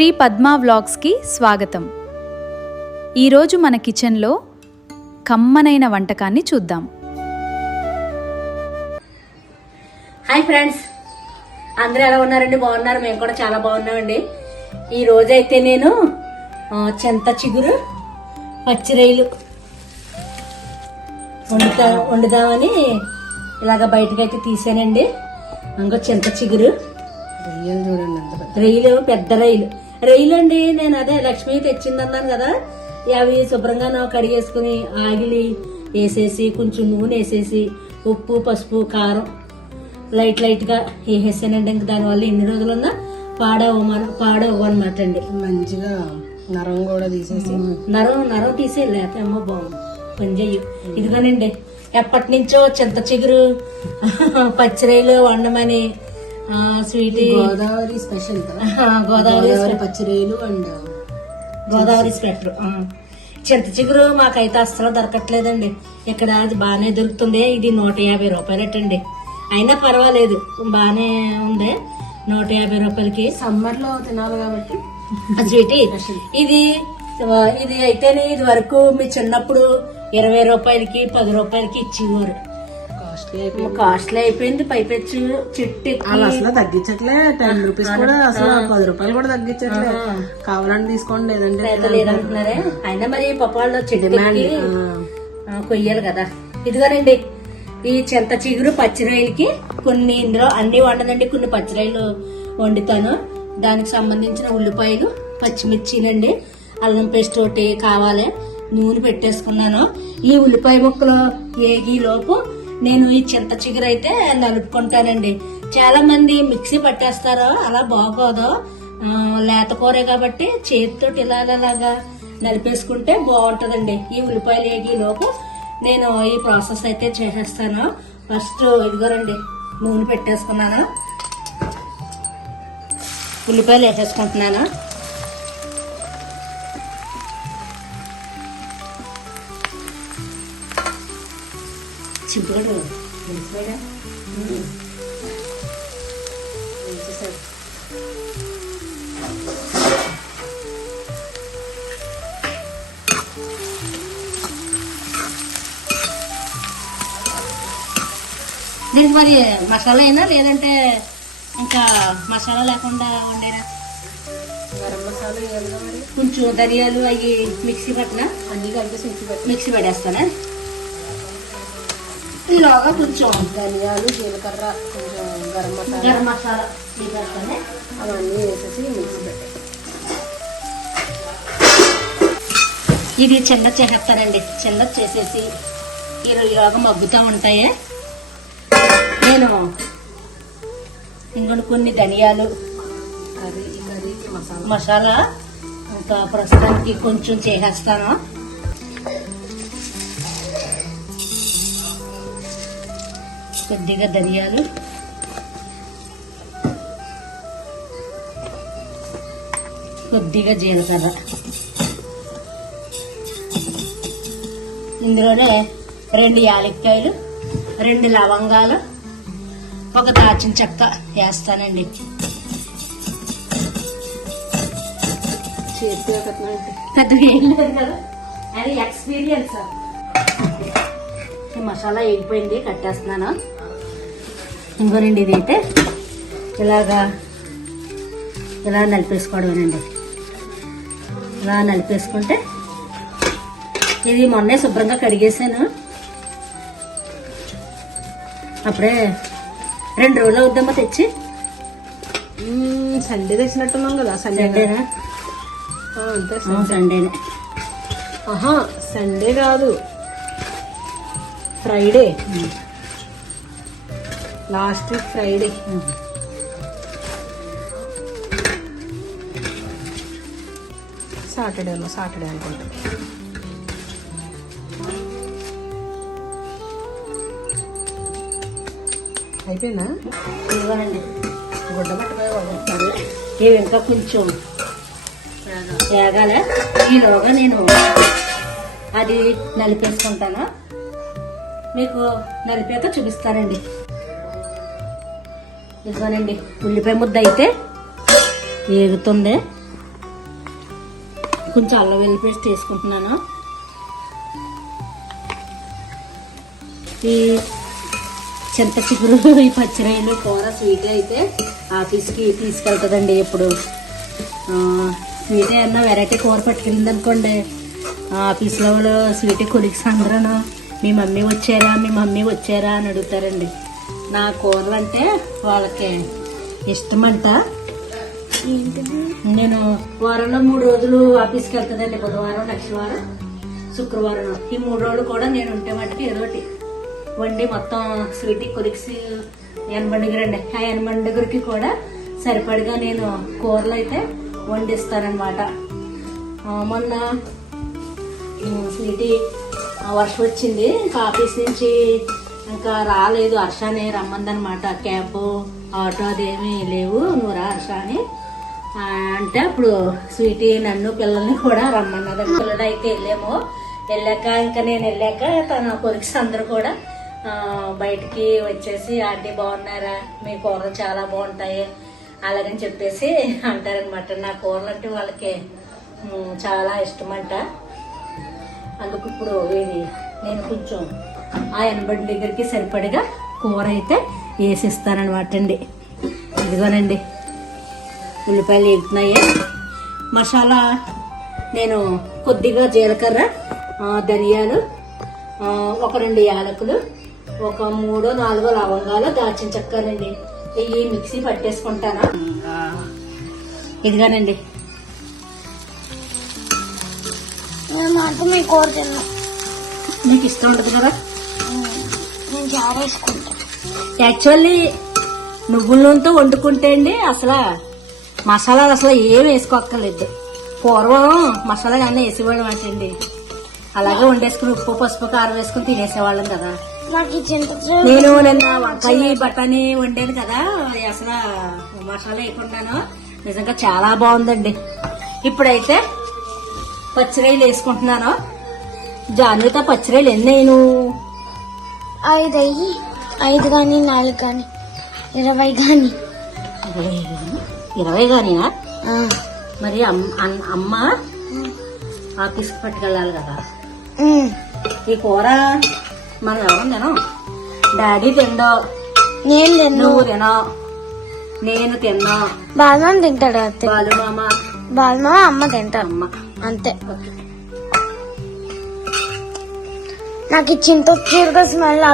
శ్రీ పద్మా వ్లాగ్స్కి స్వాగతం. ఈరోజు మన కిచెన్లో కమ్మనైన వంటకాన్ని చూద్దాం. హాయ్ ఫ్రెండ్స్, అందరూ ఎలా ఉన్నారండి? బాగున్నారు? మేము కూడా చాలా బాగున్నామండి. ఈ రోజైతే నేను చింత చిగురు పచ్చిరొయ్యలు వండుదామని ఇలాగ బయటకైతే తీసానండి. ఇంకో చింత చిగురు రొయ్యలు చూడండి, రొయ్యలు పెద్ద రొయ్యలు అండి. నేను అదే లక్ష్మి తెచ్చిందన్నాను కదా, అవి శుభ్రంగా కడిగేసుకుని ఆగిలి వేసేసి కొంచెం నూనె వేసేసి ఉప్పు పసుపు కారం లైట్ గా వేసేసానండి. ఇంక దానివల్ల ఎన్ని రోజులున్నా పాడవు అనమాట అండి. మంచిగా నరం కూడా తీసేసి నరం తీసే లేకపోతే బాగుంది పని చెయ్యి. ఇదిగోనండి, ఎప్పటి నుంచో చింత చిగురు పచ్చిరొయ్యలు వండమని స్వీట్ గోదావరి స్పెషల్ గోదావరి పచ్చిరొయ్యలు అండ్ గోదావరి స్పెషల్ చింత చిగురు మాకైతే అస్సలు దొరకట్లేదండి. ఇక్కడ అది బాగానే దొరుకుతుంది. ఇది 150 రూపాయలటండి. అయినా పర్వాలేదు, బాగానే ఉంది. 150 రూపాయలకి సమ్మర్ లో తినాలి కాబట్టి స్వీట్. ఇది అయితేనే ఇది వరకు మీ చిన్నప్పుడు 20 రూపాయలకి 10 రూపాయలకి ఇచ్చేవారు. కాస్ట్లీ అయిపోయింది. పైపెచ్చు చెట్టు అసలు తగ్గించట్లే. 10 రూపీస్ కూడా అసలు 10 రూపాయలు కూడా తగ్గించట్లే. కావాలని తీసుకోండి, లేదంటే లేదంటున్నారే. అయినా మరి పప్పాళ్ళు చెట్టు కొయ్యాలి కదా. ఇదిగోనండి, ఈ చింత చిగురు పచ్చిరొయ్యలకి కొన్ని ఇందులో అన్ని వండనండి, కొన్ని పచ్చిరొయ్యలు వండుతాను. దానికి సంబంధించిన ఉల్లిపాయలు పచ్చిమిర్చినండి, అల్లం పేస్ట్ ఒకటి కావాలి. నూనె పెట్టేసుకున్నాను. ఈ ఉల్లిపాయ ముక్కలు ఏగిలోపు నేను ఈ చింత చిగురు అయితే నలుపుకుంటానండి. చాలా మంది మిక్సీ పట్టేస్తారు, అలా బాగోదు. లేత కూరే కాబట్టి చేతితో ఇలాగా నలిపేసుకుంటే బాగుంటదండి. ఈ ఉల్లిపాయలు ఏగిలోపు నేను ఈ ప్రాసెస్ అయితే చేసేస్తాను. ఫస్ట్ ఇదిగోరండి, నూనె పెట్టేసుకున్నాను, ఉల్లిపాయలు వేసేసుకుంటున్నాను. చింపుగడు తెలిసిపోయా దీనికి మరి మసాలా అయినా లేదంటే ఇంకా మసాలా లేకుండా వండేనా? గరం మసాలా వేయాలిగా మరి. కొంచెం ధనియాలు అవి మిక్సీ పట్టిన అన్ని కలిపేసి మిక్సీ పట్టేస్తానా. ఈలోగా కొంచెం ధనియాలు జీలకర్ర కొంచెం గరం మసాలా వేస్తానే అవన్నీ వేసేసి మిక్సీ పెట్టాలి. ఇది చిన్న చేసేస్తానండి. చిన్న చేసేసి ఈలోగా మగ్గుతూ ఉంటాయి. నేను ఇంకొన్ని కొన్ని ధనియాలు మసాలా ఇంకా ప్రస్తుతానికి కొంచెం చేసేస్తాను. కొద్దిగా ధనియాలు, కొద్దిగా జీలకర్ర, ఇందులోనే 2 యాలక్కాయలు, 2 లవంగాలు, 1 దాల్చిన చెక్క వేస్తానండి. పెద్దగా ఏం లేదు కదా, అది ఎక్స్పీరియన్స్. మసాలా వేగిపోయింది, కట్టేస్తున్నాను. ఇంకోనండి, ఇదైతే ఇలా నలిపేసుకోవడమేనండి. ఇలా నలిపేసుకుంటే ఇది మొన్నే శుభ్రంగా కడిగేసాను. అప్పుడే 2 రోజులు అవుద్దామా తెచ్చి. సండే తెచ్చినట్టున్నాం కదా. సండేనా? అంతే, సండేనే. సండే కాదు, Friday. Last week Friday. Saturday అనుకుంటా. అయిపోయిందా? ఇవ్వనండి, గుడ్డ పట్టుకొని వదులుతాను. ఇవి ఇంకా కొంచెం వేగాల. ఈలోగా నేను అది నలిపేసుకుంటాను. మీకు నలిపాక చూపిస్తానండి. ఇదిగోనండి, ఉల్లిపాయ ముద్ద అయితే వేగుతుంది. కొంచెం అల్లం వెల్లుల్లి పేస్ట్ వేసుకుంటున్నాను. ఈ చింత చిగురు ఈ పచ్చిరాయలు కూర స్వీట్ అయితే ఆఫీస్కి తీసుకెళ్తుందండి. ఇప్పుడు స్వీట్ ఏమన్నా వెరైటీ కూర పట్టుకెళ్ళింది అనుకోండి, ఆఫీస్లో వాళ్ళు స్వీట్ కొలిక్స్ అందరూ మీ మమ్మీ వచ్చారా అని అడుగుతారండి. నా కూరలు అంటే వాళ్ళకి ఇష్టమంట. నేను వారంలో 3 రోజులు ఆఫీస్కి వెళ్తుందండి. బుధవారం, నెక్స్ట్ వారం, శుక్రవారం. ఈ 3 రోజులు కూడా నేను ఉంటే మటుకు ఏదో ఒకటి వండి మొత్తం స్వీట్ కొలిక్స్ ఎనబండిగిరండి. ఆ ఎనబండిగురికి కూడా సరిపడిగా నేను కూరలు అయితే వండిస్తానమాట. మొన్న స్వీటీ వర్షం వచ్చింది, ఇంకా ఆఫీస్ నుంచి ఇంకా రాలేదు. హర్షాని రమ్మందనమాట. క్యాబ్, ఆటో అదేమీ లేవు, నువ్వు రా హర్ష అని అంటే అప్పుడు స్వీటీ నన్ను పిల్లల్ని కూడా రమ్మన్నది. పిల్లలు అయితే వెళ్ళాక ఇంకా నేను వెళ్ళాక తన కొలిక్స్ అందరూ కూడా బయటికి వచ్చేసి ఆంటీ బాగున్నారా, మీ కూరలు చాలా బాగుంటాయి అలాగని చెప్పేసి అంటారనమాట. నా కూరలు అంటే వాళ్ళకి చాలా ఇష్టమంట. అందుకు ఇప్పుడు ఇది నేను కొంచెం ఆ ఎనబడి దగ్గరికి సరిపడిగా కూర అయితే వేసిస్తానమాట అండి. ఇదిగోనండి ఉల్లిపాయలు వేగుతున్నాయి. మసాలా నేను కొద్దిగా జీలకర్ర, ధనియాలు, ఒక 2 యాలకులు, ఒక 3-4 లవంగాలు, దాల్చిన చెక్కనండి ఇవి మిక్సీ పట్టేసుకుంటాను. ఇదిగానండి మీ కూర తిన్నా మీకు ఇష్టం ఉంటుంది కదా. నేను చాలా వేసుకుంటా. యాక్చువల్లీ నువ్వుల నూనెతో వండుకుంటే అండి అసలు మసాలాలు అసలు ఏం వేసుకోక్కర్లేదు. పూర్వం మసాలా కానీ వేసేవాళ్ళం అంటండి. అలాగే వండేసుకుని ఉప్పు, పసుపు, కారం వేసుకుని తినేసేవాళ్ళం కదా. నాకు ఈ చింత నేను నిన్న వంకాయ బఠానీ వండాను కదా, అసలు మసాలా వేయకుండాను. నిజంగా చాలా బాగుందండి. ఇప్పుడైతే పచ్చిరాయలు వేసుకుంటున్నాను. జాన్విత పచ్చిరాయలు ఎన్ని నేను 5 కానీ 4 కానీ 20 కానీ 20 గానినా? మరి అమ్మ ఆఫీస్కి పట్టుకెళ్ళాలి కదా. ఈ కూర మనం ఎవరు తినం. డాడీ తిండో, నేను తిన్ను, నువ్వు తినో, నేను తిన్నా, బాలమామ తింటాడు. బాలుమామ అమ్మ తింటారు. అమ్మ అంతే. నాకు ఈ చింత చిగురు స్మెల్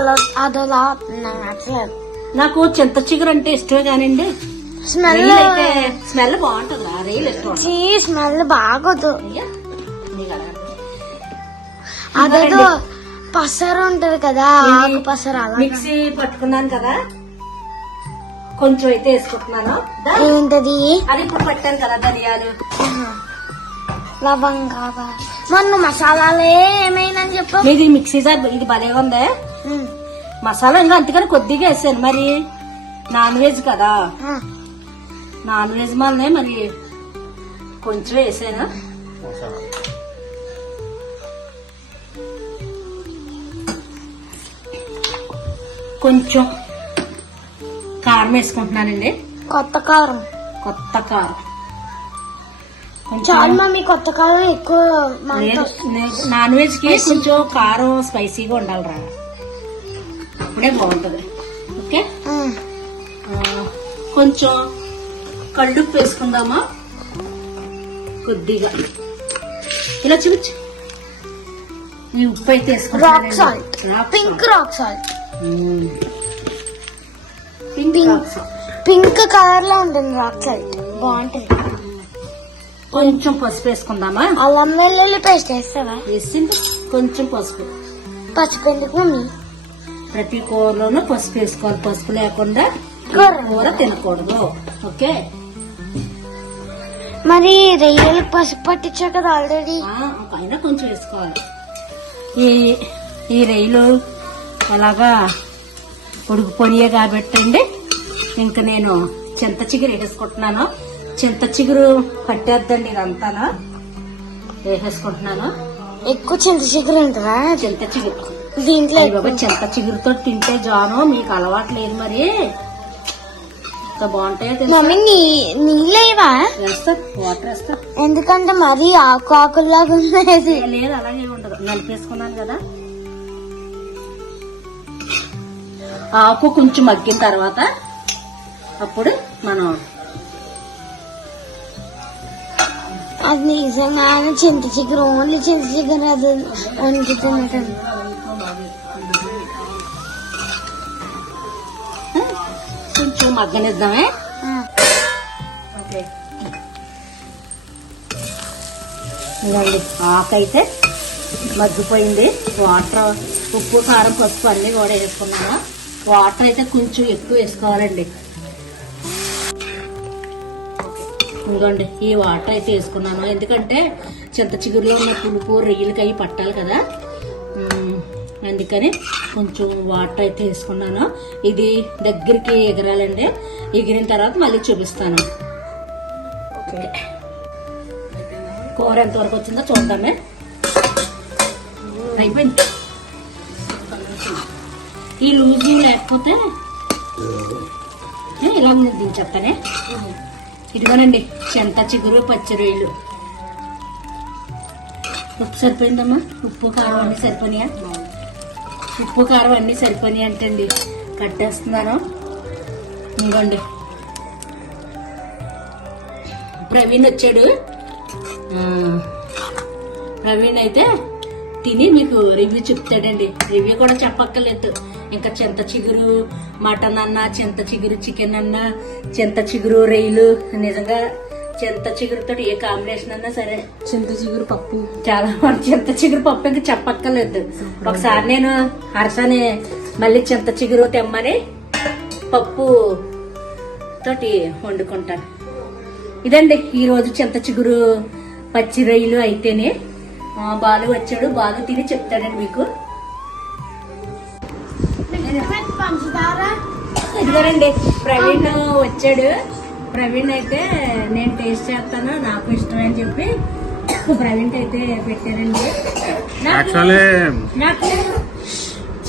అదోలా నాకు నచ్చలేదు. నాకు చింత చిగురు అంటే ఇష్టమే కానండి. స్మెల్ అయితే స్మెల్ బాగుంటది. రైలు ఇష్టం. స్మెల్ బాగోదు. అయ్యా నీకు అడగండి. అదేదో పసరు ఉంటది కదా, ఆకు పసరు అలా. మిక్సీ పట్టుకున్నాను కదా, కొంచెం అయితే వేసుకుంటున్నాను. ఏంటది? అది ఇప్పుడు పట్టాను కదా, ధనియాలు, లవంగా. మొన్న మసాలాలే ఏమైనా చెప్పు. మీది మిక్సీ జార్ ఇది భలేగా ఉందే. మసాలా ఇంకా అంతకని కొద్దిగా వేసాను. మరి నాన్ వెజ్ కదా, నాన్ వెజ్ మళ్ళీ మరి కొంచెం వేసాను. కొంచెం కారం వేసుకుంటున్నానండి. కొత్త కారం చాలా మమ్మీ. కొత్త కారం ఎక్కువ. నాన్ వెజ్ కి కొంచెం కారం స్పైసీగా ఉండాలిరా, అప్పుడే బాగుంటది. ఓకే, కొంచెం కళ్ళుప్పు వేసుకుందామా కొద్దిగా. ఇలా చూపించు. ఈ ఉప్పు అయితే rock salt, pink rock salt. Pink colour లో ఉంటుంది రాక్ సాల్ట్, బాగుంటుంది. కొంచెం పసుపు వేసుకుందామా. అల్లం వెల్లుల్లి పేస్ట్ వేస్తావా? వేసింది కొంచెం పసుపు. పసుపు ఎందుకు మమ్మీ? ప్రతి కూరలోనూ పసుపు వేసుకోవాలి. పసుపు లేకుండా కూర తినకూడదు. ఓకే, మరి రొయ్యలకు పసుపు పట్టించా కదా ఆల్రెడీ. పైన కొంచెం వేసుకోవాలి. ఈ రొయ్యలు అలాగా ఉడికిపోయే కాబట్టి అండి ఇంకా నేను చింత చిగురు వేసేసుకుంటున్నాను. చింత చిగురు పట్టేద్దండి ఇదంతా వేసేసుకుంటున్నాను. ఎక్కువ చింత చిగురు ఉంటుందా? చింత చిగురు దీంట్లో చింత చిగురుతో తింటే జాను మీకు అలవాటు లేదు. మరి ఎంత బాగుంటాయో తెలుసా? మమ్మీ నీళ్ళేవా? వేస్తా, వాటర్ వేస్తా. ఎందుకంటే మరీ ఆకులాగా ఉన్నది. లేదు అలాగే ఉండదు, నలిపేసుకున్నాను కదా. ఆకు కొంచెం మగ్గిన తర్వాత అప్పుడు మనం అది నిజంగానే చింత చిగురు, ఓన్లీ చింత చిగురు అది వండుతున్నట్టు. కొంచెం మగ్గనిద్దామే. ఓకే, ఇదండి ఆకైతే మగ్గిపోయింది. వాటర్, ఉప్పు, కారం, పసుపు అన్నీ కూడా వేసుకున్నాను. వాటర్ అయితే కొంచెం ఎక్కువ వేసుకోవాలండి. ఇంకోండి ఈ వాటర్ అయితే వేసుకున్నాను, ఎందుకంటే చింత చిగురులో ఉన్న పులుపు రొయ్యలకి అవి పట్టాలి కదా, అందుకని కొంచెం వాటర్ అయితే వేసుకున్నాను. ఇది దగ్గరికి ఎగరాలండి. ఎగిరిన తర్వాత మళ్ళీ చూపిస్తాను. ఓకే, కూర ఎంతవరకు వచ్చిందో చూద్దామే. అయిపోయింది. ఈ లూజు లేకపోతే ఇలా దించేస్తానే. ఇదిగోనండి చింత చిగురు పచ్చి రొయ్యలు. ఉప్పు సరిపోయిందమ్మా? ఉప్పు కారం అన్నీ సరిపోయినాయా? ఉప్పు కారం అన్నీ సరిపోయినాయి అంటండి. కట్టేస్తున్నాను. ఇంకోండి ప్రవీణ్ వచ్చాడు. ప్రవీణ్ అయితే తిని మీకు రివ్యూ చెప్తాడండి. రివ్యూ కూడా చెప్పక్కర్లేదు. ఇంకా చింత చిగురు మటన్ అన్నా, చింత చిగురు చికెన్ అన్నా, చింత చిగురు రొయ్యలు, నిజంగా చింత చిగురుతో ఏ కాంబినేషన్ అన్నా సరే. చింత చిగురు పప్పు చాలా చింత చిగురు పప్పు ఇంకా చెప్పక్కర్లేదు. ఒకసారి నేను హర్షని మళ్ళీ చింత చిగురు తెమ్మని పప్పు తోటి వండుకుంటాను. ఇదండి ఈరోజు చింత చిగురు పచ్చి రొయ్యలు. అయితేనే బాలు వచ్చాడు, బాలు తిని చెప్తాడండి మీకు. ఇదిగోనండి ప్రవీణ్ వచ్చాడు. ప్రవీణ్ అయితే నేను టేస్ట్ చేస్తాను, నాకు ఇష్టం అని చెప్పి ప్రవీణ్ అయితే పెట్టారండి. నాకు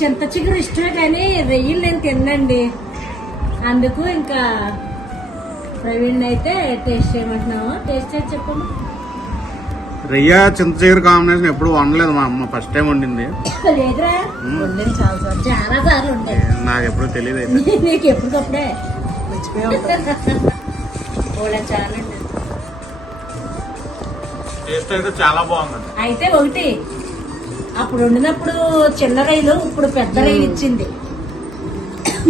చింత చిగురు ఇష్టమే కానీ రొయ్యలు నేను తిన్నండి. అందుకు ఇంకా ప్రవీణ్ అయితే టేస్ట్ చేయమంటున్నాము. టేస్ట్ చేసి చెప్పండి. రొయ్య చింత చిగురు కాంబినేషన్ ఎప్పుడు వండలేదు మా అమ్మ, ఫస్ట్ టైం వండింది. లేదురా, చాలా సార్లు ఉంటాయి. నాకు ఎప్పుడు తెలియదు అయితే. నీకు ఎప్పటికప్పుడే చాలండి. టేస్ట్ అయితే చాలా బాగుంది. అయితే ఒకటి అప్పుడు వండినప్పుడు చిన్న రైలు, ఇప్పుడు పెద్ద రైలు ఇచ్చింది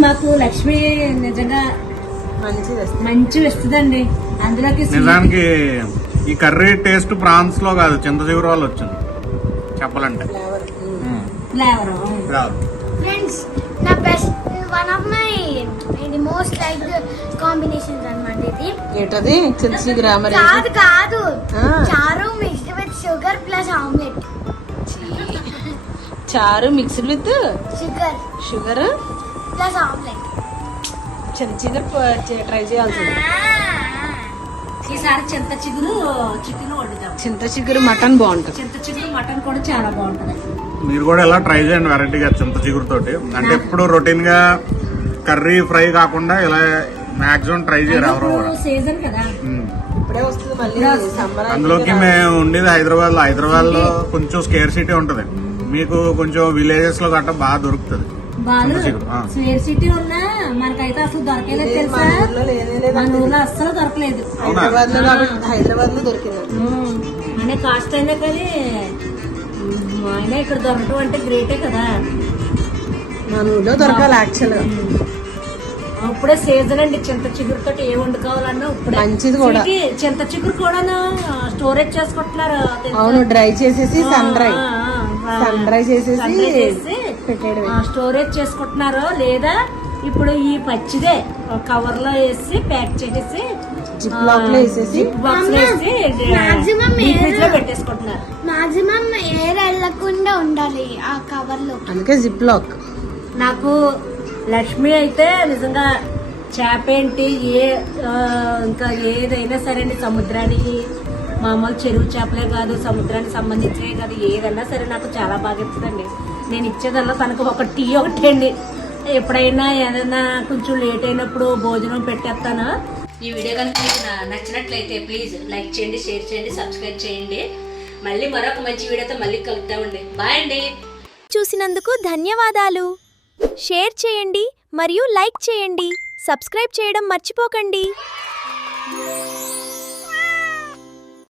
మాకు. లక్ష్మి నిజంగా మంచిగా ఇస్తుందండి. అందులోకి నిజానికి ఈ కర్రీ టేస్ట్ ప్రాన్స్ లో కాదు, చింత చిగురు వాళ్ళు వచ్చింది చెప్పాలంటే. ఫ్లేవర్ ఫ్రెండ్స్, నా best one of my most like combinations అన్నమాట ఇది. ఏంటది? చింత చిగురు మరి కాదు కాదు, చారు mixed with sugar plus omelette. చారు mixed with sugar plus omelette. చింత చిగురు ట్రై చేయాల్సింది. ఈసారి చింత చిగురు చికెన్ వండుదాం. చింత చిగురు మటన్ బాగుంటుంది. చింత చిగురు మటన్ కూడా చాలా బాగుంటది. మీరు కూడా ఎలా ట్రై చేయండి వెరైటీగా చింత చిగురు తోటి. అంటే ఎప్పుడు రొటీన్ గా కర్రీ ఫ్రై కాకుండా ఇలా మాక్సిమం ట్రై చేయరు ఎవరో కూడా. సీజన్ కదా, ఇప్పుడే వస్తుంది మళ్ళీ సమ్మర్. అందులోకి మేము ఉండేది హైదరాబాద్ లో కొంచెం స్కేర్ సిటీ ఉంటది. మీకు కొంచెం విలేజెస్ లో గట్రా బాగా దొరుకుతుంది. స్వేర్ సిటీ ఉన్నా మనకైతే అసలు దొరకలేదు తెలుసా. మన ఊర్లో అస్సలు దొరకలేదు. హైదరాబాద్ లో దొరికింది. అనే కాస్ట్ అయినా కానీ ఆయన ఇక్కడ దొరకటం అంటే గ్రేటే కదా. మన ఊర్లో దొరకాలి యాక్చువల్ గా. ఇప్పుడే సీజన్ అండి చింత చిగురుతో ఏ వండుకోవాలన్నా ఇప్పుడే మంచిది కూడా. చింత చిగురు కూడా స్టోరేజ్ చేసుకుంటున్నారు. అవును, డ్రై చేసేసి సన్ డ్రై చేసేసి స్టోరేజ్ చేసుకుంటున్నారు. లేదా ఇప్పుడు ఈ పచ్చిదే కవర్ లో వేసి ప్యాక్ చేసేసి జిప్ లాక్ లో వేసేసి ఫ్రిడ్జ్ లో పెట్టేసుకుంటున్నారు. మాక్సిమం ఎయిర్ వెళ్ళకుండా ఉండాలి ఆ కవర్ లో, అందుకే జిప్ లాక్. నాకు లక్ష్మి అయితే నిజంగా చేప ఏంటి ఇంకా ఏదైనా సరే అండి, సముద్రానికి మామూలు చెరువు చేపలే కాదు, సముద్రానికి సంబంధించినవి కాదు, ఏదన్నా సరే నాకు చాలా బాగా ఇస్తుందండి. నేను ఇచ్చేదల్లా తనకు ఒక టీ ఒకటి అండి. ఎప్పుడైనా ఏదైనా కొంచెం లేట్ అయినప్పుడు భోజనం పెట్టేస్తాను. ఈ వీడియో కనుక మీకు నచ్చినట్లయితే ప్లీజ్ లైక్ చేయండి, షేర్ చేయండి, సబ్స్క్రైబ్ చేయండి. మళ్ళీ మరొక మంచి వీడియోతో మళ్ళీ కలుద్దామండి. బాయ్ అండి. చూసినందుకు ధన్యవాదాలు. షేర్ చేయండి మరియు లైక్ చేయండి. సబ్స్క్రైబ్ చేయడం మర్చిపోకండి.